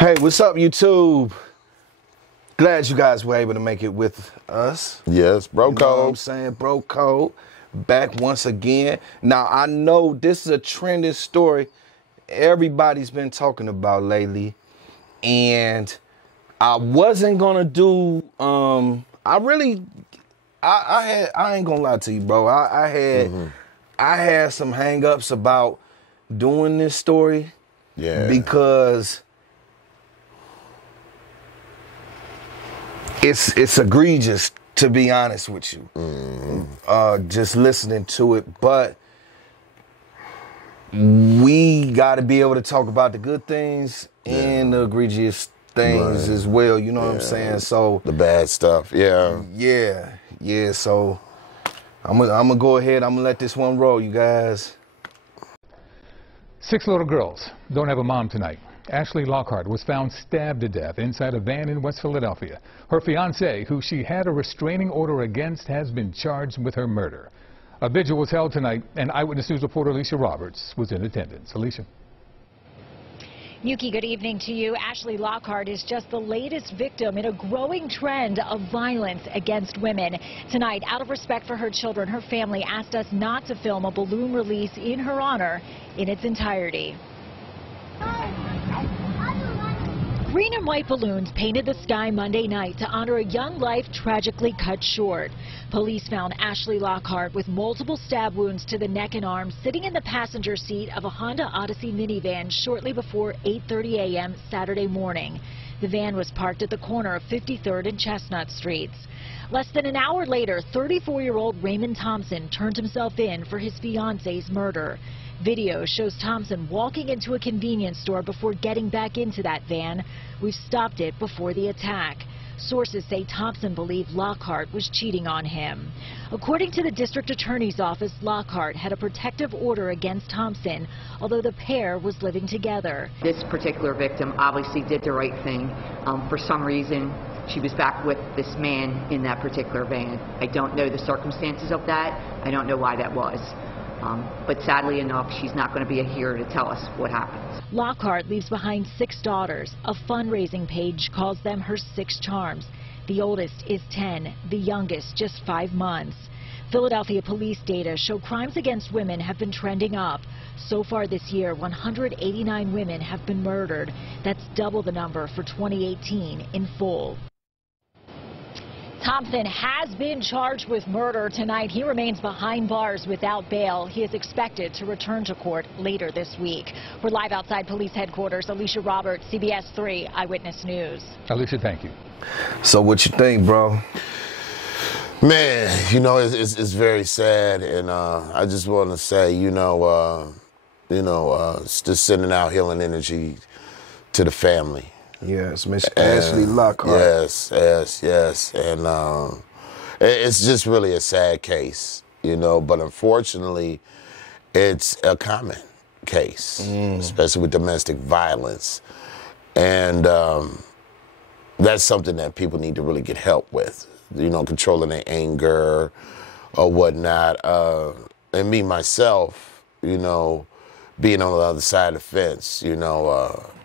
Hey, what's up, YouTube? Glad you guys were able to make it with us. Yes, bro code. You know what I'm saying? Bro code. Back once again. Now, I know this is a trending story everybody's been talking about lately. And I wasn't gonna do I ain't gonna lie to you, bro. I had some hang-ups about doing this story. Yeah. Because it's egregious, to be honest with you. Just listening to it, but we got to be able to talk about the good things and the egregious things as well. You know what I'm saying? So the bad stuff. Yeah. Yeah. So I'm gonna go ahead. I'm gonna let this one roll, you guys. 6 little girls don't have a mom tonight. Ashley Lockhart was found stabbed to death inside a van in West Philadelphia. Her fiancé, who she had a restraining order against, has been charged with her murder. A vigil was held tonight, and Eyewitness News reporter Alicia Roberts was in attendance. Alicia. Yuki, good evening to you. Ashley Lockhart is just the latest victim in a growing trend of violence against women. Tonight, out of respect for her children, her family asked us not to film a balloon release in her honor in its entirety. Green and white balloons painted the sky Monday night to honor a young life tragically cut short. Police found Ashley Lockhart with multiple stab wounds to the neck and arm sitting in the passenger seat of a Honda Odyssey minivan shortly before 8:30 a.m. Saturday morning. The van was parked at the corner of 53rd and Chestnut Streets. Less than an hour later, 34-year-old Raymond Thompson turned himself in for his fiance's murder. Video shows Thompson walking into a convenience store before getting back into that van. We've stopped it before the attack. Sources say Thompson believed Lockhart was cheating on him. According to the district attorney's office, Lockhart had a protective order against Thompson, although the pair was living together. This particular victim obviously did the right thing. For some reason, she was back with this man in that particular van. I don't know the circumstances of that. I don't know why that was. But sadly enough, she's not going to be here to tell us what happened. Lockhart leaves behind 6 daughters. A fundraising page calls them her 6 charms. The oldest is 10, the youngest just 5 months. Philadelphia police data show crimes against women have been trending up. So far this year, 189 women have been murdered. That's double the number for 2018 in full. Thompson has been charged with murder tonight. He remains behind bars without bail. He is expected to return to court later this week. We're live outside police headquarters. Alicia Roberts, CBS 3 Eyewitness News. Alicia, thank you. So what you think, bro? Man, you know, it's very sad, and I just want to say, just sending out healing energy to the family. Yes, Miss Ashley Lockhart. Yes. And it's just really a sad case, but unfortunately, it's a common case, especially with domestic violence. And that's something that people need to really get help with, controlling their anger or whatnot. And me, myself, being on the other side of the fence,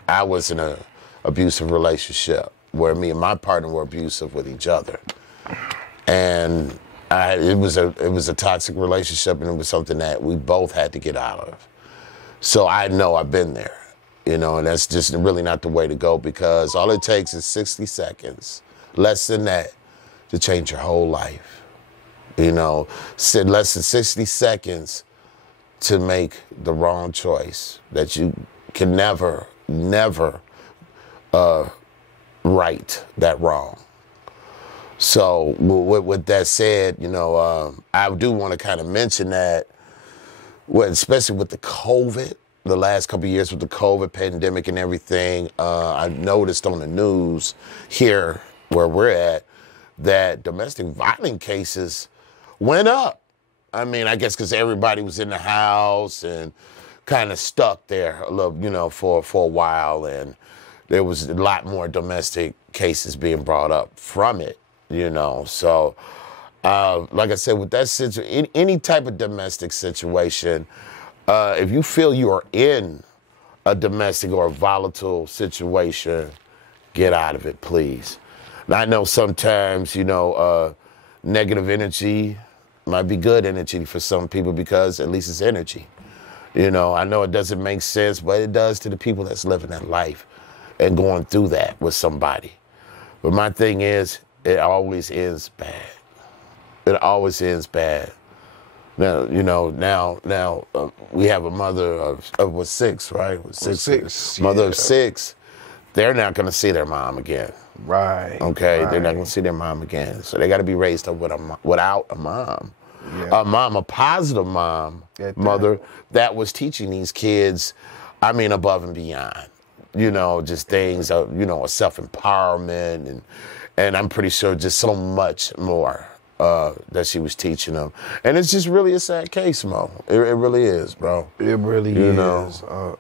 I was in a abusive relationship where me and my partner were abusive with each other, and it was a toxic relationship, and it was something that we both had to get out of. So I know I've been there, and that's just really not the way to go, because all it takes is 60 seconds, less than that, to change your whole life. Less than 60 seconds to make the wrong choice that you can never right that wrong. So with that said, I do want to kind of mention that, especially with the COVID, the last couple of years with the COVID pandemic and everything, I noticed on the news here where we're at that domestic violence cases went up. I mean, I guess because everybody was in the house and kind of stuck there a little, for a while, and there was a lot more domestic cases being brought up from it, So, like I said, with that situation, any type of domestic situation, if you feel you are in a domestic or a volatile situation, get out of it, please. Now, I know sometimes, negative energy might be good energy for some people because at least it's energy. I know it doesn't make sense, but it does to the people that's living that life and going through that with somebody. But my thing is, it always ends bad. It always ends bad. Now, we have a mother of six, right? Six. Mother of six. They're not going to see their mom again. Right. Okay, right. They're not going to see their mom again. So they got to be raised up without a mom. Yeah. A positive mother that was teaching these kids, above and beyond. Just things, self-empowerment and I'm pretty sure just so much more that she was teaching them. And it's just really a sad case, Mo. It really is, bro. It really is. I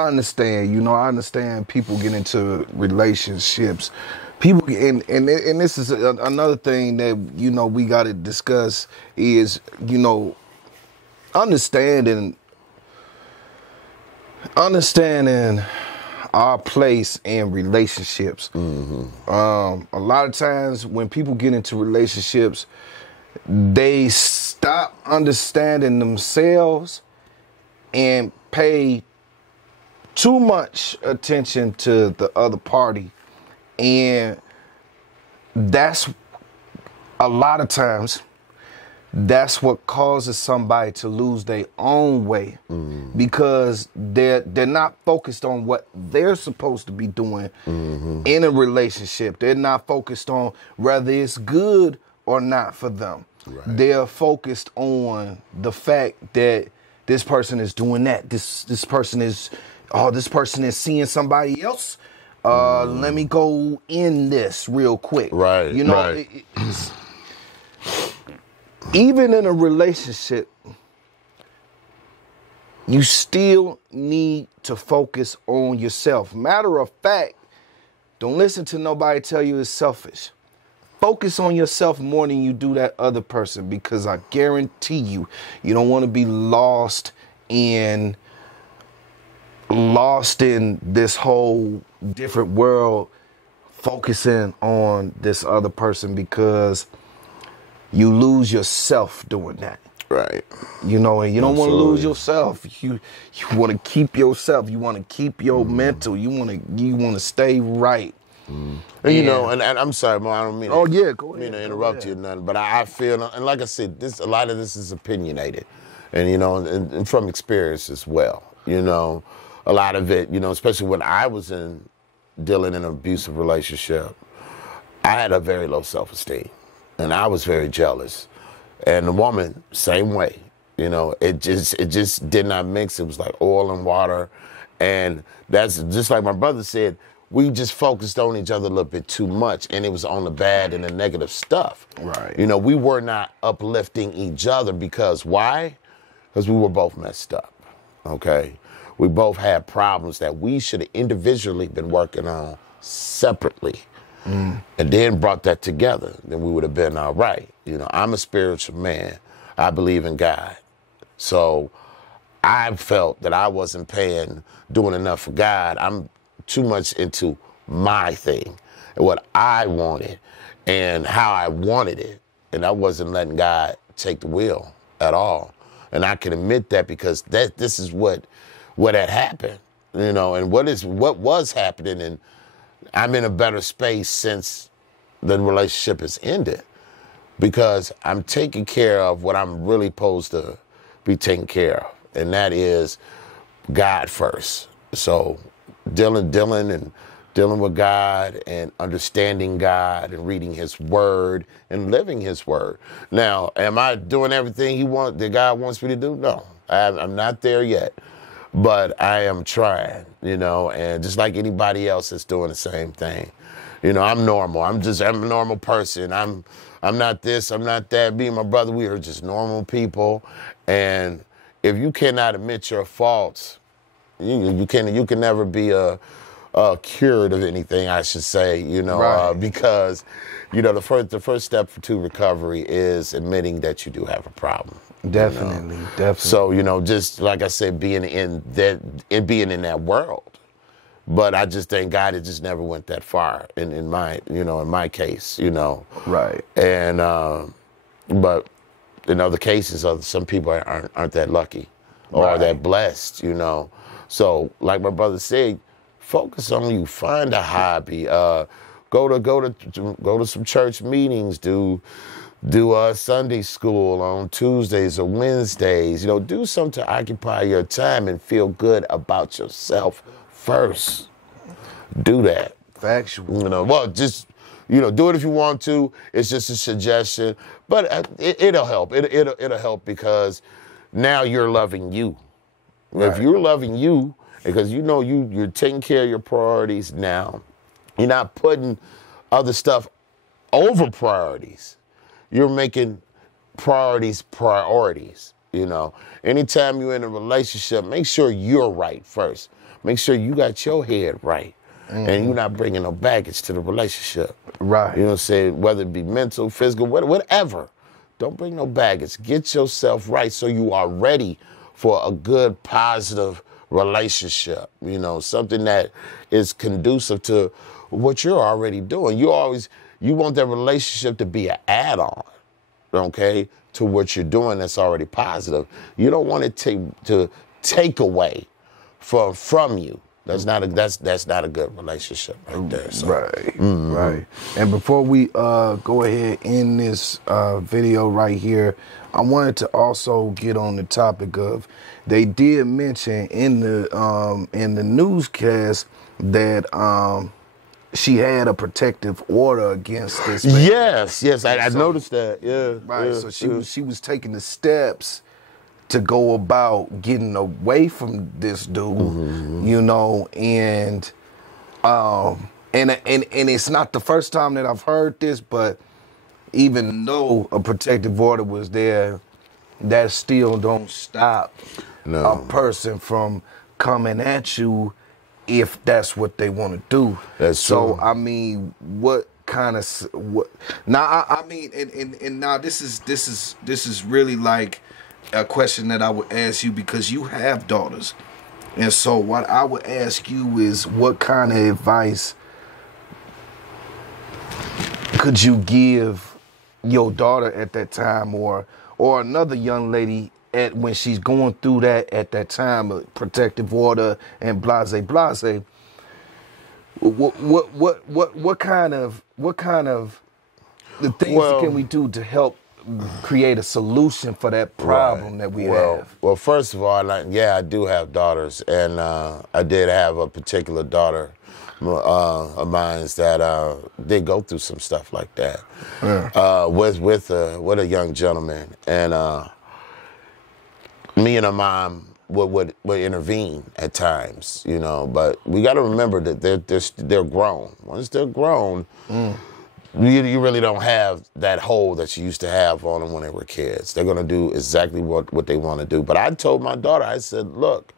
understand. I understand people get into relationships. People, and this is another thing that we got to discuss is understanding our place in relationships. Mm-hmm. A lot of times when people get into relationships, they stop understanding themselves and pay too much attention to the other party. And that's a lot of times that's what causes somebody to lose their own way, because they're not focused on what they're supposed to be doing in a relationship. They're not focused on whether it's good or not for them. Right. They're focused on the fact that this person is doing that. This person is seeing somebody else. Let me go in this real quick. Right. Even in a relationship, you still need to focus on yourself. Matter of fact, don't listen to nobody tell you it's selfish. Focus on yourself more than you do that other person, because I guarantee you don't want to be lost in this whole different world, focusing on this other person, because you lose yourself doing that. Right. And you don't want to lose yourself. You want to keep yourself. You want to keep your mental. You want to stay right. And and I'm sorry, Mo, I don't mean go ahead. To interrupt you or nothing, but I feel, and like I said, a lot of this is opinionated, and and from experience as well. A lot of it, especially when I was dealing in an abusive relationship, I had a very low self-esteem. And I was very jealous. And the woman, same way. It just did not mix. It was like oil and water. And that's just like my brother said, we just focused on each other a little bit too much, and it was on the bad and the negative stuff. Right. We were not uplifting each other because why? Because we were both messed up. Okay? We both had problems that we should have individually been working on separately. And then brought that together, then we would have been all right. I'm a spiritual man. I believe in God. So I felt that I wasn't doing enough for God. I'm too much into my thing and what I wanted and how I wanted it. And I wasn't letting God take the wheel at all. And I can admit that because this is what had happened, and what was happening. And I'm in a better space since the relationship has ended, because I'm taking care of what I'm really supposed to be taking care of, and that is God first. So dealing with God and understanding God and reading His Word and living His Word. Now, am I doing everything that God wants me to do? No, I'm not there yet. But I am trying, and just like anybody else that's doing the same thing. I'm normal. I'm a normal person. I'm not this, I'm not that. Me and my brother, we are just normal people. And if you cannot admit your faults, you can never be cured of anything, I should say, right. Because, the first step to recovery is admitting that you do have a problem. Definitely, definitely. So, you know, just like I said, being in that world. But I just thank God it just never went that far in my case, you know. Right. And but in other cases, some people aren't that lucky or that blessed, you know. So, like my brother said, focus on you. Find a hobby. Go to some church meetings. Do Sunday school on Tuesdays or Wednesdays. You know, do something to occupy your time and feel good about yourself first. Do that. Factual. You know, well, just, you know, do it if you want to. It's just a suggestion, but it'll help. It'll help because now you're loving you. Right. If you're loving you, because you know you're taking care of your priorities now, you're not putting other stuff over priorities. You're making priorities. You know, anytime you're in a relationship, make sure you're right first. Make sure you got your head right. And you're not bringing no baggage to the relationship. Right. You know what I'm saying? Whether it be mental, physical, whatever. Don't bring no baggage. Get yourself right so you are ready for a good, positive relationship. You know, something that is conducive to what you're already doing. You want that relationship to be an add-on, okay, to what you're doing that's already positive. You don't want it to take away from you. That's not a good relationship right there. So. Right, right. And before we go ahead in this video right here, I wanted to also get on the topic of, they did mention in the newscast that she had a protective order against this man. Yes, I noticed that. Yeah, right. Yeah, so she was taking the steps to go about getting away from this dude, you know, and it's not the first time that I've heard this, but even though a protective order was there, that still don't stop a person from coming at you if that's what they want to do. That's so true. I mean, what kind of now? I mean, and now this is really like a question that I would ask you, because you have daughters, and so what I would ask you is, what kind of advice could you give your daughter at that time, or another young lady when she's going through that at that time, a protective order and blase? What kind of the things can we do to help create a solution for that problem that we have? Well, first of all, I do have daughters, and I did have a particular daughter of mine that did go through some stuff like that with a young gentleman, and me and her mom would intervene at times, you know. But we got to remember that they're grown. Once they're grown. You really don't have that hold that you used to have on them when they were kids. They're going to do exactly what they want to do. But I told my daughter, I said, look,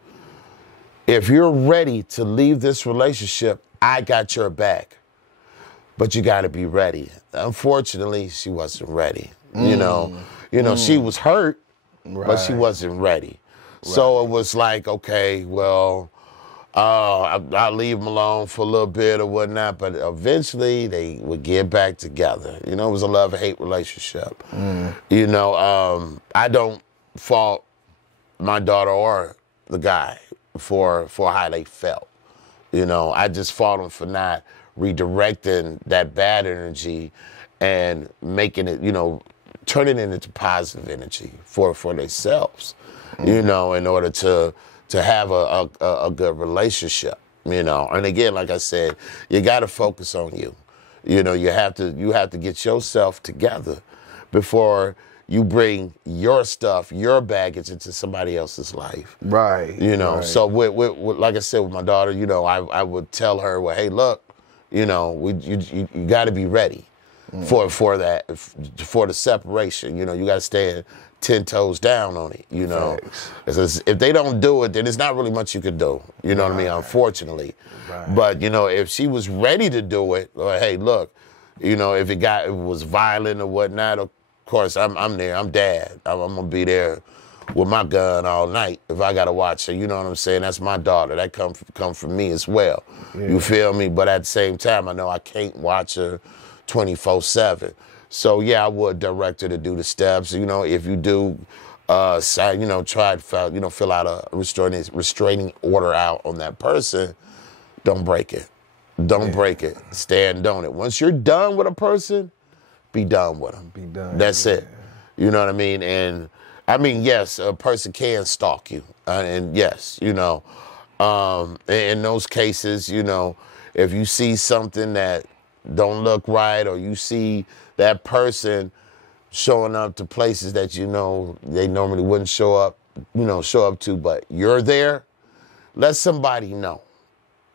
if you're ready to leave this relationship, I got your back. But you got to be ready. Unfortunately, she wasn't ready. You know, she was hurt, but she wasn't ready. Right. So it was like, okay, well, I'll leave them alone for a little bit or whatnot, but eventually they would get back together. You know, it was a love-hate relationship. You know, I don't fault my daughter or the guy for how they felt. You know, I just fault them for not redirecting that bad energy and making it, you know, turning it into positive energy for themselves, you know, in order to have a good relationship, you know. And again, like I said, you got to focus on you. You know, you have to get yourself together before you bring your stuff, your baggage into somebody else's life. Right. You know, so with like I said, with my daughter, you know, I would tell her, well, hey, look, you know, you got to be ready for the separation. You know, you got to stand 10 toes down on it, you know. If they don't do it, then there's not really much you could do. You know what I mean? Unfortunately. But, you know, if she was ready to do it, or hey, look, you know, if it was violent or whatnot, of course, I'm there. I'm dad. I'm gonna be there with my gun all night if I gotta watch her. You know what I'm saying? That's my daughter. That come from me as well. Yeah. You feel me? But at the same time, I know I can't watch her 24/7. So yeah, I would direct her to do the steps. You know, if you do, try to fill out a restraining order out on that person. Don't break it. Don't break it. Stand on it. Once you're done with a person, be done with them. Be done. That's it. You know what I mean? And I mean, yes, a person can stalk you. And yes, you know, in those cases, you know, if you see something that don't look right, or you see that person showing up to places that you know they normally wouldn't show up to, but you're there, let somebody know.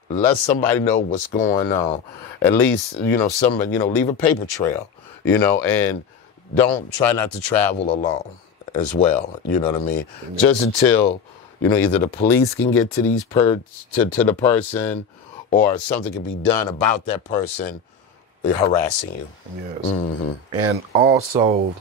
Let somebody know what's going on. At least, you know, somebody, you know, leave a paper trail, you know, and don't try not to travel alone as well. You know what I mean? Yeah. Just until, you know, either the police can get to these to the person, or something can be done about that person harassing you. Yes. Mm-hmm. And also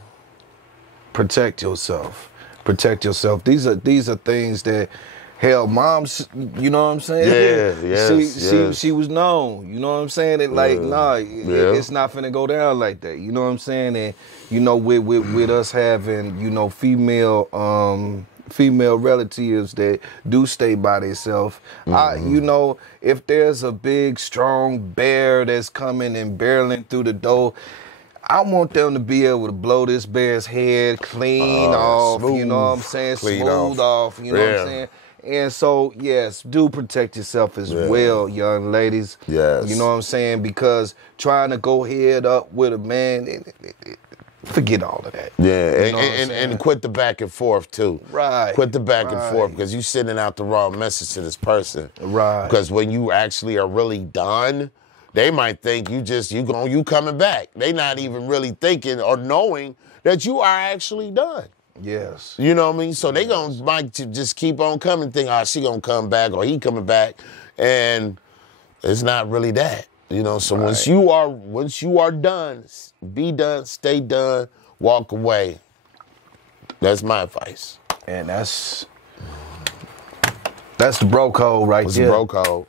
protect yourself. Protect yourself. These are things that, hell, moms, you know what I'm saying? Yeah, yes, she was known, you know what I'm saying? And like, it's not finna go down like that, you know what I'm saying? And, you know, with us having, you know, female relatives that do stay by themselves, you know, if there's a big, strong bear that's coming and barreling through the door, I want them to be able to blow this bear's head clean off, smooth, you know what I'm saying? Smooth off, you know what I'm saying? And so, yes, do protect yourself as well, young ladies. Yes. You know what I'm saying? Because trying to go head up with a man, forget all of that. Yeah, you know and quit the back and forth, too. Right. Quit the back and forth, because you're sending out the wrong message to this person. Right. Because when you actually are really done, they might think you coming back. They not even really thinking or knowing that you are actually done. Yes. You know what I mean? So they might just keep on coming, think, she gonna come back, or he coming back, and it's not really that. You know, so once you are done, be done, stay done, walk away. That's my advice. And that's the bro code right there. That's the bro code.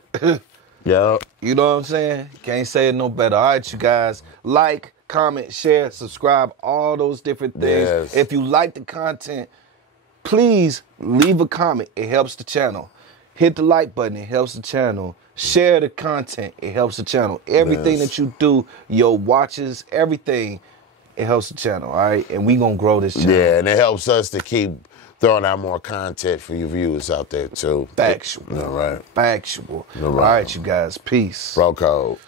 Yeah. You know what I'm saying? Can't say it no better. All right, you guys. Like, comment, share, subscribe, all those different things. Yes. If you like the content, please leave a comment. It helps the channel. Hit the like button. It helps the channel. Share the content. It helps the channel. Everything that you do, your watches, everything, it helps the channel, all right? And we going to grow this channel. Yeah, and it helps us to keep throwing out more content for you viewers out there, too. Factual. All right. Factual. All right, you guys. Peace. Bro code.